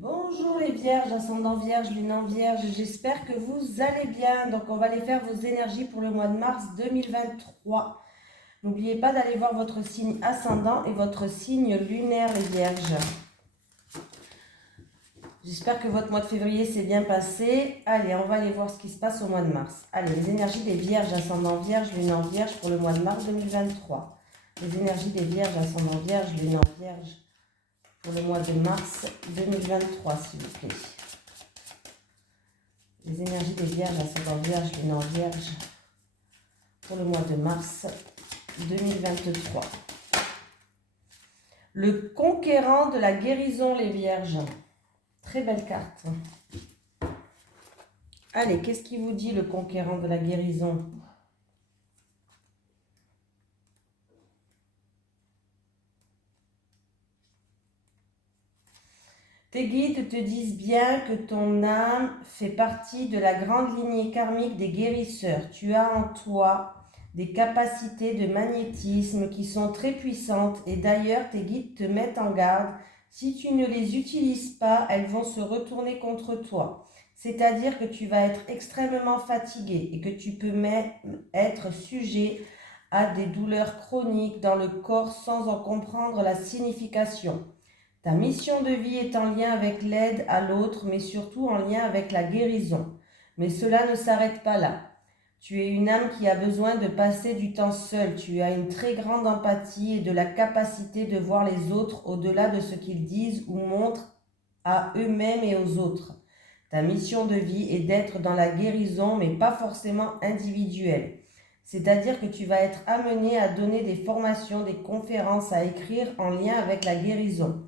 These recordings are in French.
Bonjour les vierges, ascendant vierge, lune en vierge, j'espère que vous allez bien. Donc on va aller faire vos énergies pour le mois de mars 2023. N'oubliez pas d'aller voir votre signe ascendant et votre signe lunaire les vierges. J'espère que votre mois de février s'est bien passé. Allez, on va aller voir ce qui se passe au mois de mars. Allez, les énergies des vierges, ascendant vierge, lune en vierge pour le mois de mars 2023. Les énergies des vierges, ascendant vierge, lune en vierge pour le mois de mars 2023, s'il vous plaît. Les énergies des vierges, ascendant vierge, lune en vierge pour le mois de mars 2023. Le conquérant de la guérison, les vierges. Très belle carte. Allez, qu'est-ce qui vous dit le conquérant de la guérison ? Tes guides te disent bien que ton âme fait partie de la grande lignée karmique des guérisseurs. Tu as en toi des capacités de magnétisme qui sont très puissantes et d'ailleurs tes guides te mettent en garde. Si tu ne les utilises pas, elles vont se retourner contre toi. C'est-à-dire que tu vas être extrêmement fatigué et que tu peux même être sujet à des douleurs chroniques dans le corps sans en comprendre la signification. Ta mission de vie est en lien avec l'aide à l'autre, mais surtout en lien avec la guérison. Mais cela ne s'arrête pas là. Tu es une âme qui a besoin de passer du temps seule. Tu as une très grande empathie et de la capacité de voir les autres au-delà de ce qu'ils disent ou montrent à eux-mêmes et aux autres. Ta mission de vie est d'être dans la guérison, mais pas forcément individuelle. C'est-à-dire que tu vas être amené à donner des formations, des conférences, à écrire en lien avec la guérison.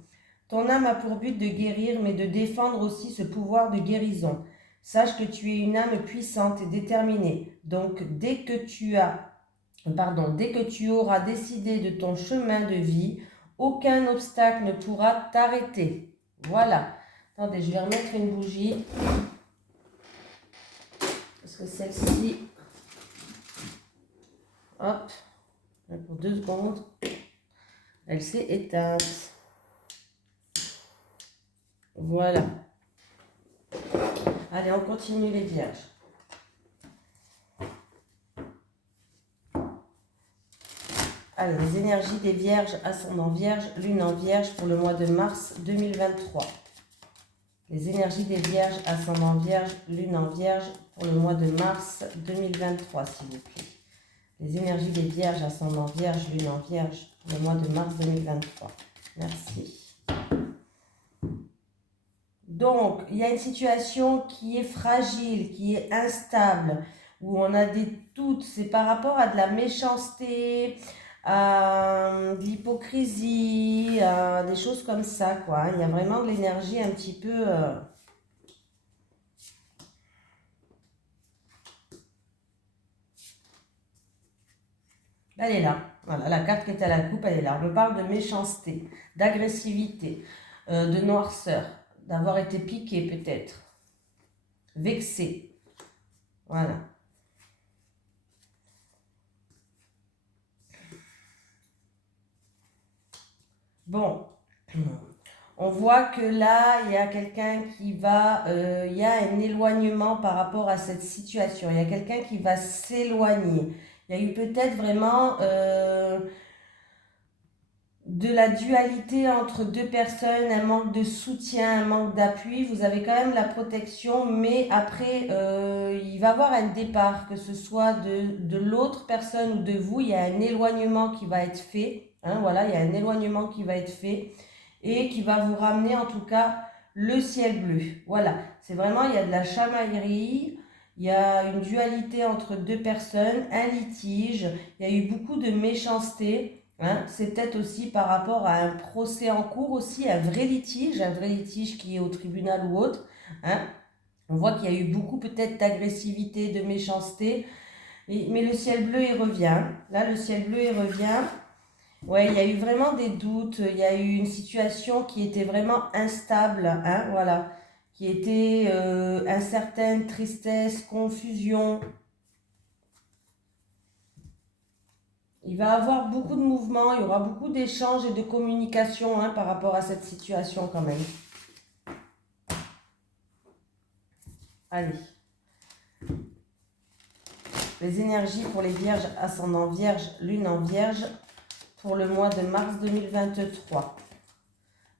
Ton âme a pour but de guérir, mais de défendre aussi ce pouvoir de guérison. Sache que tu es une âme puissante et déterminée. Donc, dès que tu auras décidé de ton chemin de vie, aucun obstacle ne pourra t'arrêter. Voilà. Attendez, je vais remettre une bougie. Parce que celle-ci, hop, pour 2 secondes, elle s'est éteinte. Voilà. Allez, on continue les vierges. Allez, les énergies des vierges, ascendant vierge, lune en vierge pour le mois de mars 2023. Les énergies des vierges, ascendant vierge, lune en vierge pour le mois de mars 2023, s'il vous plaît. Les énergies des vierges, ascendant vierge, lune en vierge pour le mois de mars 2023. Merci. Donc, il y a une situation qui est fragile, qui est instable, où on a des doutes. C'est par rapport à de la méchanceté, à de l'hypocrisie, à des choses comme ça, quoi. Il y a vraiment de l'énergie un petit peu... Elle est là. Voilà, la carte qui est à la coupe, elle est là. On me parle de méchanceté, d'agressivité, de noirceur, d'avoir été piqué peut-être, vexé. Voilà. Bon, on voit que là, il y a quelqu'un qui va, il y a un éloignement par rapport à cette situation. Il y a quelqu'un qui va s'éloigner. Il y a eu peut-être vraiment de la dualité entre deux personnes, un manque de soutien, un manque d'appui. Vous avez quand même la protection, mais après, il va y avoir un départ, que ce soit de l'autre personne ou de vous. Il y a un éloignement qui va être fait. Hein, voilà, il y a un éloignement qui va être fait et qui va vous ramener en tout cas le ciel bleu. Voilà, c'est vraiment, il y a de la chamaillerie, il y a une dualité entre deux personnes, un litige, il y a eu beaucoup de méchanceté. Hein, c'est peut-être aussi par rapport à un procès en cours aussi, un vrai litige qui est au tribunal ou autre. Hein. On voit qu'il y a eu beaucoup peut-être d'agressivité, de méchanceté, mais le ciel bleu il revient. Là, le ciel bleu il revient. Ouais, il y a eu vraiment des doutes, il y a eu une situation qui était vraiment instable, hein, voilà, qui était incertaine, tristesse, confusion. Il va y avoir beaucoup de mouvements, il y aura beaucoup d'échanges et de communication hein, par rapport à cette situation quand même. Allez. Les énergies pour les vierges, ascendant vierge, lune en vierge, pour le mois de mars 2023.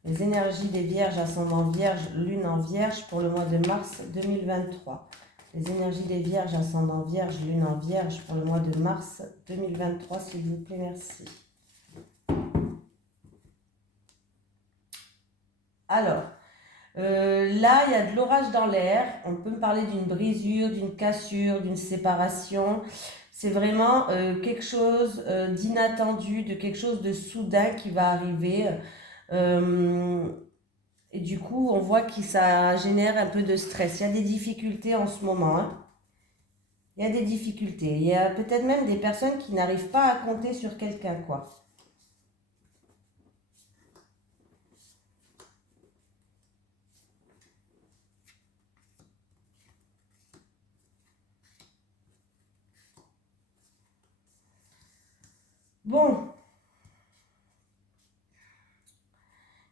Les énergies des vierges, ascendant vierge, lune en vierge, pour le mois de mars 2023. Les énergies des vierges, ascendant vierge, lune en vierge, pour le mois de mars 2023, s'il vous plaît, merci. Alors, là, il y a de l'orage dans l'air. On peut me parler d'une brisure, d'une cassure, d'une séparation. C'est vraiment quelque chose d'inattendu, de quelque chose de soudain qui va arriver. Et du coup, on voit que ça génère un peu de stress. Il y a des difficultés en ce moment, hein. Il y a des difficultés. Il y a peut-être même des personnes qui n'arrivent pas à compter sur quelqu'un, quoi. Bon,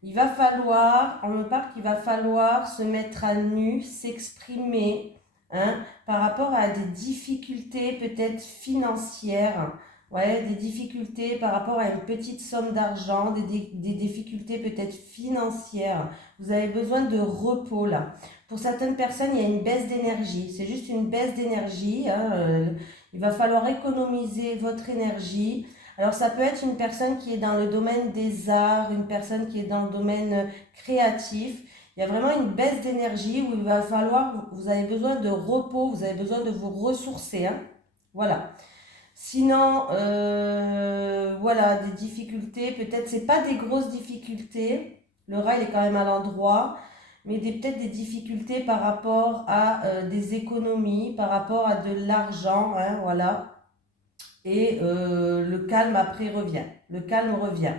il va falloir, on me parle qu'il va falloir se mettre à nu, s'exprimer, hein, par rapport à des difficultés peut-être financières, ouais, des difficultés par rapport à une petite somme d'argent, des difficultés peut-être financières. Vous avez besoin de repos là. Pour certaines personnes, il y a une baisse d'énergie. C'est juste une baisse d'énergie, hein, il va falloir économiser votre énergie. Alors ça peut être une personne qui est dans le domaine des arts, une personne qui est dans le domaine créatif. Il y a vraiment une baisse d'énergie où il va falloir, vous avez besoin de repos, vous avez besoin de vous ressourcer, hein. Voilà. Sinon, voilà, des difficultés, peut-être, c'est pas des grosses difficultés, le rat il est quand même à l'endroit, mais peut-être des difficultés par rapport à des économies, par rapport à de l'argent, hein, voilà. Et le calme après revient. Le calme revient.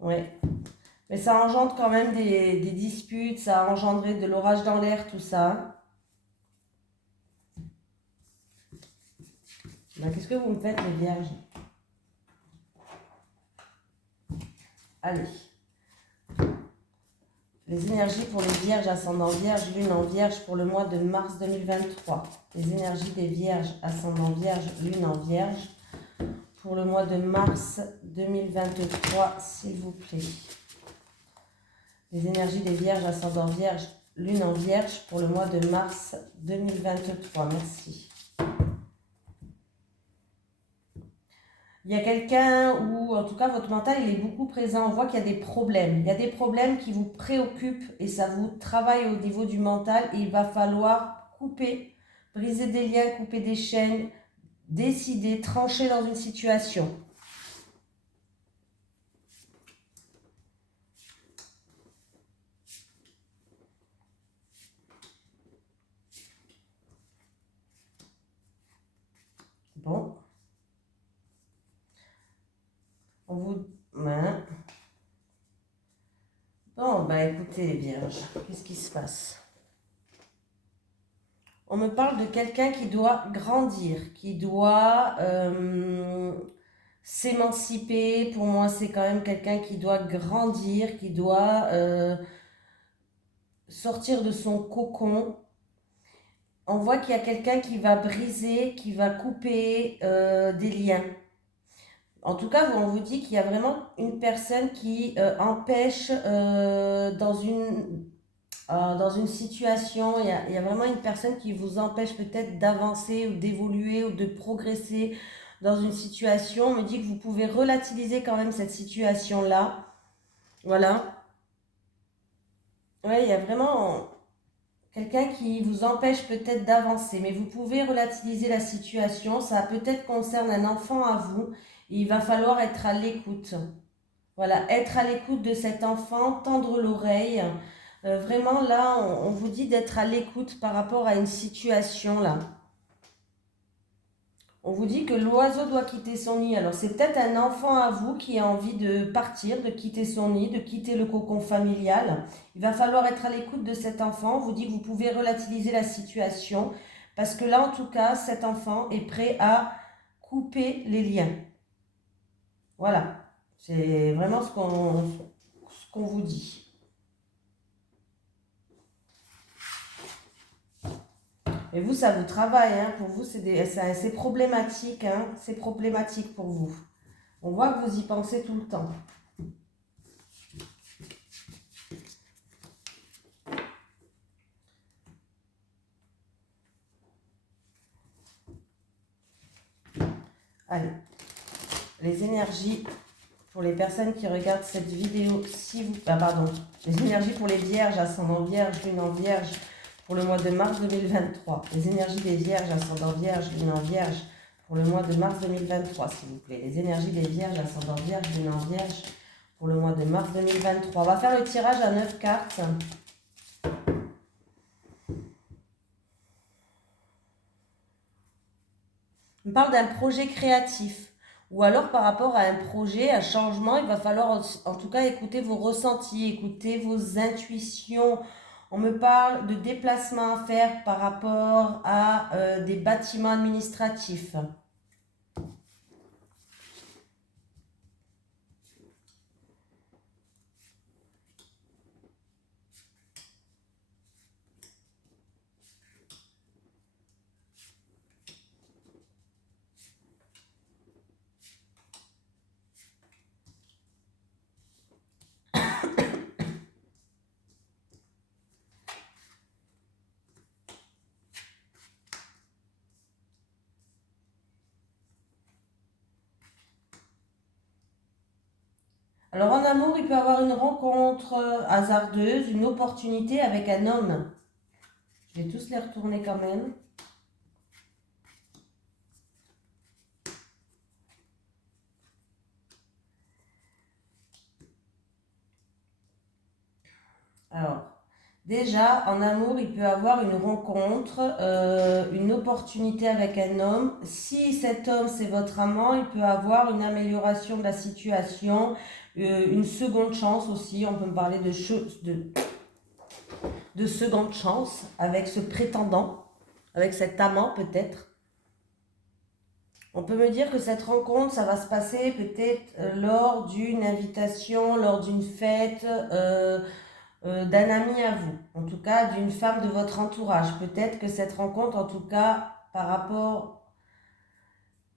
Ouais. Mais ça engendre quand même des disputes, ça a engendré de l'orage dans l'air, tout ça. Ben, qu'est-ce que vous me faites, les vierges? Allez. Les énergies pour les vierges, ascendant vierge, lune en vierge, pour le mois de mars 2023. Les énergies des vierges, ascendant vierge, lune en vierge, pour le mois de mars 2023, s'il vous plaît. Les énergies des vierges, ascendant vierge, lune en vierge, pour le mois de mars 2023. Merci. Il y a quelqu'un où, en tout cas, votre mental, il est beaucoup présent. On voit qu'il y a des problèmes. Il y a des problèmes qui vous préoccupent et ça vous travaille au niveau du mental. Et il va falloir couper, briser des liens, couper des chaînes, décider, trancher dans une situation. Bon. On vous... Hein. Bon, bah écoutez les vierges, qu'est-ce qui se passe? On me parle de quelqu'un qui doit grandir, qui doit s'émanciper. Pour moi, c'est quand même quelqu'un qui doit grandir, qui doit sortir de son cocon. On voit qu'il y a quelqu'un qui va briser, qui va couper des liens. En tout cas, on vous dit qu'il y a vraiment une personne qui empêche dans une situation, il y a vraiment une personne qui vous empêche peut-être d'avancer ou d'évoluer ou de progresser dans une situation. On me dit que vous pouvez relativiser quand même cette situation-là. Voilà. Ouais, il y a vraiment quelqu'un qui vous empêche peut-être d'avancer, mais vous pouvez relativiser la situation. Ça peut-être concerne un enfant à vous. Et il va falloir être à l'écoute. Voilà, être à l'écoute de cet enfant, tendre l'oreille. Vraiment, là, on vous dit d'être à l'écoute par rapport à une situation, là. On vous dit que l'oiseau doit quitter son nid. Alors, c'est peut-être un enfant à vous qui a envie de partir, de quitter son nid, de quitter le cocon familial. Il va falloir être à l'écoute de cet enfant. On vous dit que vous pouvez relativiser la situation parce que là, en tout cas, cet enfant est prêt à couper les liens. Voilà. C'est vraiment ce qu'on vous dit. Et vous, ça vous travaille, hein. Pour vous, c'est problématique, hein. C'est problématique pour vous. On voit que vous y pensez tout le temps. Allez, les énergies pour les personnes qui regardent cette vidéo, les énergies pour les vierges, ascendant vierge, lune en vierge, pour le mois de mars 2023. Les énergies des vierges, ascendant vierge, lune en vierge, pour le mois de mars 2023, s'il vous plaît. Les énergies des vierges, ascendant vierge, lune en vierge, pour le mois de mars 2023. On va faire le tirage à 9 cartes. On parle d'un projet créatif. Ou alors par rapport à un projet, un changement, il va falloir en tout cas écouter vos ressentis, écouter vos intuitions. On me parle de déplacements à faire par rapport à des bâtiments administratifs. Alors en amour, il peut y avoir une rencontre hasardeuse, une opportunité avec un homme. Je vais tous les retourner quand même. Alors, déjà, en amour, il peut y avoir une rencontre, une opportunité avec un homme. Si cet homme, c'est votre amant, il peut avoir une amélioration de la situation, une seconde chance aussi. On peut me parler de seconde chance avec ce prétendant, avec cet amant peut-être. On peut me dire que cette rencontre, ça va se passer peut-être lors d'une invitation, lors d'une fête, d'un ami à vous, en tout cas d'une femme de votre entourage. Peut-être que cette rencontre, en tout cas par rapport,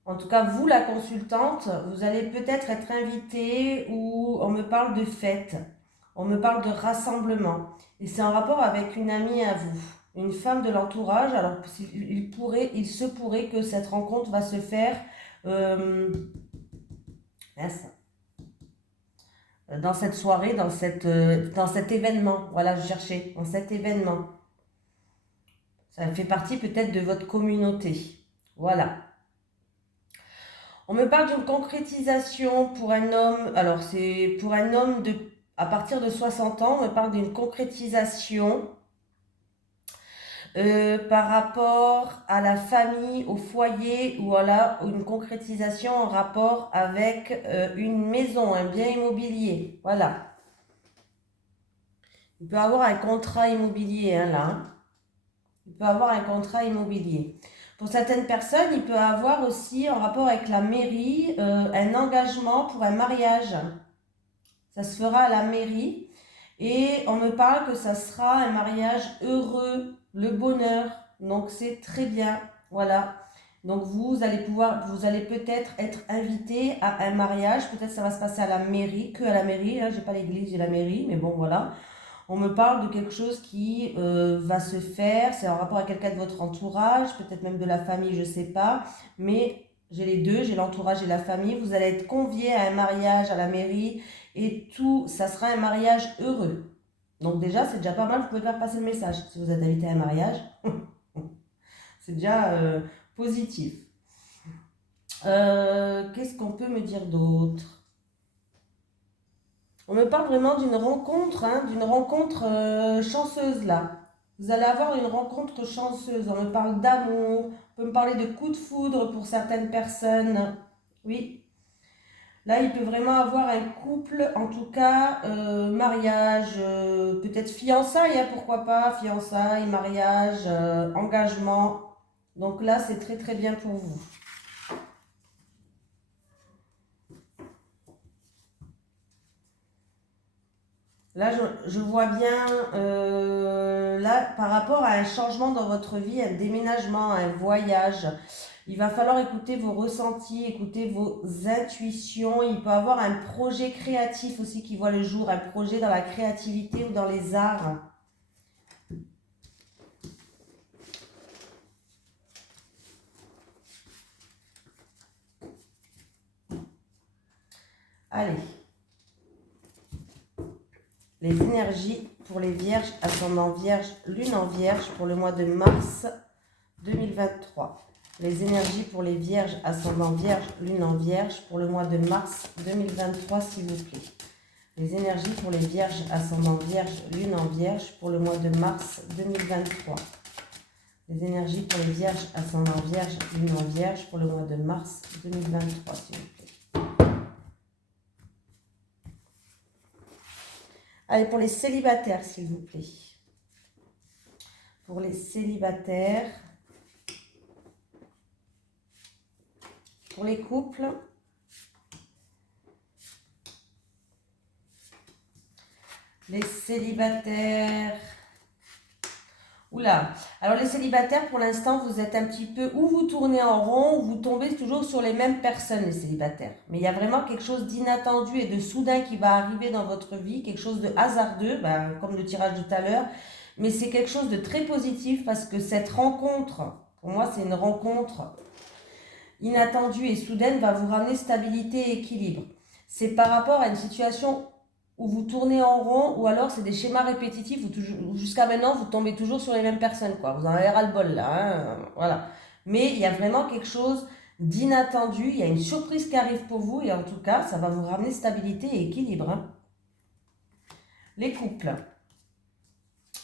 en tout cas vous la consultante, vous allez peut-être être invité ou on me parle de fête, on me parle de rassemblement. Et c'est en rapport avec une amie à vous, une femme de l'entourage. Alors il se pourrait que cette rencontre va se faire dans cette soirée, dans cet événement. Voilà, je cherchais, dans cet événement. Ça fait partie peut-être de votre communauté. Voilà. On me parle d'une concrétisation pour un homme. Alors, c'est pour un homme à partir de 60 ans. On me parle d'une concrétisation par rapport à la famille, au foyer, ou voilà, une concrétisation en rapport avec une maison, un bien immobilier. Voilà. Il peut avoir un contrat immobilier, hein, là. Hein. Il peut avoir un contrat immobilier. Pour certaines personnes, il peut avoir aussi, en rapport avec la mairie, un engagement pour un mariage. Ça se fera à la mairie. Et on me parle que ça sera un mariage heureux, le bonheur. Donc c'est très bien. Voilà. Donc vous allez peut-être être invité à un mariage. Peut-être ça va se passer à la mairie, que à la mairie. Hein. J'ai pas l'église, j'ai la mairie, mais bon voilà. On me parle de quelque chose qui va se faire, c'est en rapport à quelqu'un de votre entourage, peut-être même de la famille, je ne sais pas. Mais j'ai les deux, j'ai l'entourage et la famille. Vous allez être convié à un mariage à la mairie et tout, ça sera un mariage heureux. Donc déjà, c'est déjà pas mal, vous pouvez faire passer le message. Si vous êtes invité à un mariage, c'est déjà positif. Qu'est-ce qu'on peut me dire d'autre ? On me parle vraiment d'une rencontre, hein, chanceuse là. Vous allez avoir une rencontre chanceuse. On me parle d'amour, on peut me parler de coup de foudre pour certaines personnes. Oui. Là, il peut vraiment avoir un couple, en tout cas, mariage, peut-être fiançailles, hein, pourquoi pas, fiançailles, mariage, engagement. Donc là, c'est très très bien pour vous. Là, je vois bien, là, par rapport à un changement dans votre vie, un déménagement, un voyage, il va falloir écouter vos ressentis, écouter vos intuitions. Il peut y avoir un projet créatif aussi qui voit le jour, un projet dans la créativité ou dans les arts. Allez. Les énergies pour les vierges, ascendant vierge, lune en vierge pour le mois de mars 2023. Les énergies pour les vierges, ascendant vierge, lune en vierge pour le mois de mars 2023, s'il vous plaît. Les énergies pour les vierges, ascendant vierge, lune en vierge pour le mois de mars 2023. Les énergies pour les vierges, ascendant vierge, lune en vierge pour le mois de mars 2023, s'il vous plaît. Allez, pour les célibataires, s'il vous plaît. Pour les célibataires. Pour les couples. Les célibataires. Oula. Alors, les célibataires, pour l'instant, vous êtes un petit peu... Ou vous tournez en rond, ou vous tombez toujours sur les mêmes personnes, les célibataires. Mais il y a vraiment quelque chose d'inattendu et de soudain qui va arriver dans votre vie. Quelque chose de hasardeux, comme le tirage de tout à l'heure. Mais c'est quelque chose de très positif parce que cette rencontre, pour moi, c'est une rencontre inattendue et soudaine, va vous ramener stabilité et équilibre. C'est par rapport à une situation où vous tournez en rond ou alors c'est des schémas répétitifs où jusqu'à maintenant vous tombez toujours sur les mêmes personnes, quoi. Vous en avez ras-le-bol là, hein, voilà. Mais il y a vraiment quelque chose d'inattendu, il y a une surprise qui arrive pour vous et en tout cas, ça va vous ramener stabilité et équilibre. Hein. Les couples.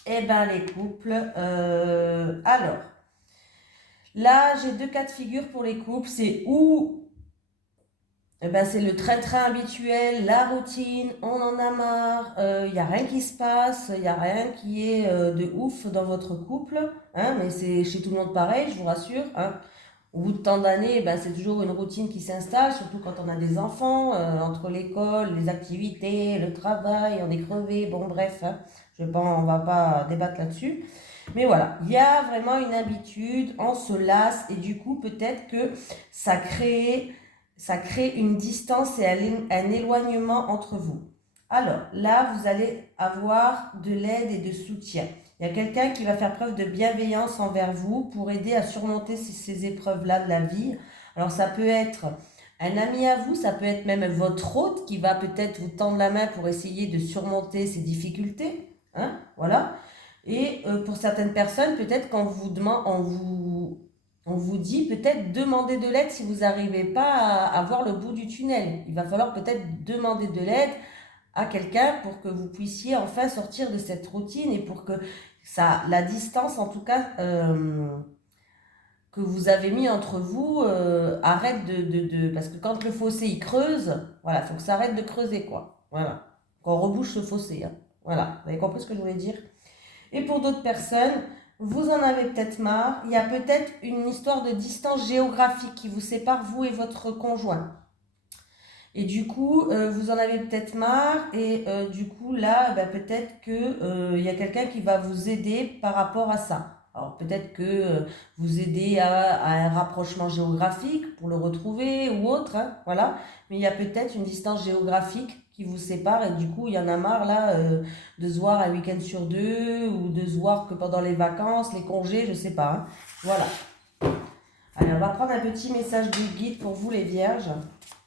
Eh bien, les couples, alors, là, j'ai deux cas de figure pour les couples. C'est où c'est le train-train habituel, la routine, on en a marre, il n'y a rien qui se passe, il n'y a rien qui est de ouf dans votre couple. Hein, mais c'est chez tout le monde pareil, je vous rassure. Hein. Au bout de tant d'années, c'est toujours une routine qui s'installe, surtout quand on a des enfants, entre l'école, les activités, le travail, on est crevé, bon bref, hein, on ne va pas débattre là-dessus. Mais voilà, il y a vraiment une habitude, on se lasse et du coup peut-être que ça crée une distance et un éloignement entre vous. Alors là, vous allez avoir de l'aide et de soutien. Il y a quelqu'un qui va faire preuve de bienveillance envers vous pour aider à surmonter ces épreuves-là de la vie. Alors ça peut être un ami à vous, ça peut être même votre hôte qui va peut-être vous tendre la main pour essayer de surmonter ces difficultés. Hein, voilà. Et pour certaines personnes, peut-être quand on vous dit peut-être demander de l'aide si vous n'arrivez pas à voir le bout du tunnel. Il va falloir peut-être demander de l'aide à quelqu'un pour que vous puissiez enfin sortir de cette routine et pour que la distance en tout cas que vous avez mis entre vous arrête parce que quand le fossé il creuse, voilà, il faut que ça arrête de creuser quoi. Voilà, qu'on rebouche ce fossé. Hein. Voilà, vous avez compris ce que je voulais dire? Et pour d'autres personnes, vous en avez peut-être marre. Il y a peut-être une histoire de distance géographique qui vous sépare, vous et votre conjoint. Et du coup, vous en avez peut-être marre. Et du coup, là, peut-être qu'il y a quelqu'un qui va vous aider par rapport à ça. Alors peut-être que vous aidez à un rapprochement géographique pour le retrouver ou autre. Hein, voilà. Mais il y a peut-être une distance géographique qui vous sépare et du coup il y en a marre là de se voir un week-end sur deux ou de se voir que pendant les vacances, les congés, je sais pas. Hein. Voilà. Allez, on va prendre un petit message du guide pour vous les vierges.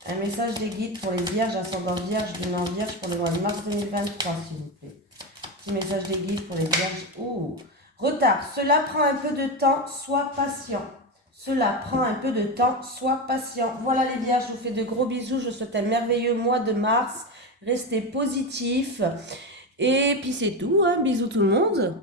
Un message des guides pour les vierges, ascendant vierge, lune en vierge pour le mois de mars 2023 s'il vous plaît. Petit message des guides pour les vierges. Oh, retard. Cela prend un peu de temps, sois patient. Cela prend un peu de temps, sois patient. Voilà les vierges, je vous fais de gros bisous. Je vous souhaite un merveilleux mois de mars. Restez positifs. Et puis c'est tout. Hein. Bisous tout le monde.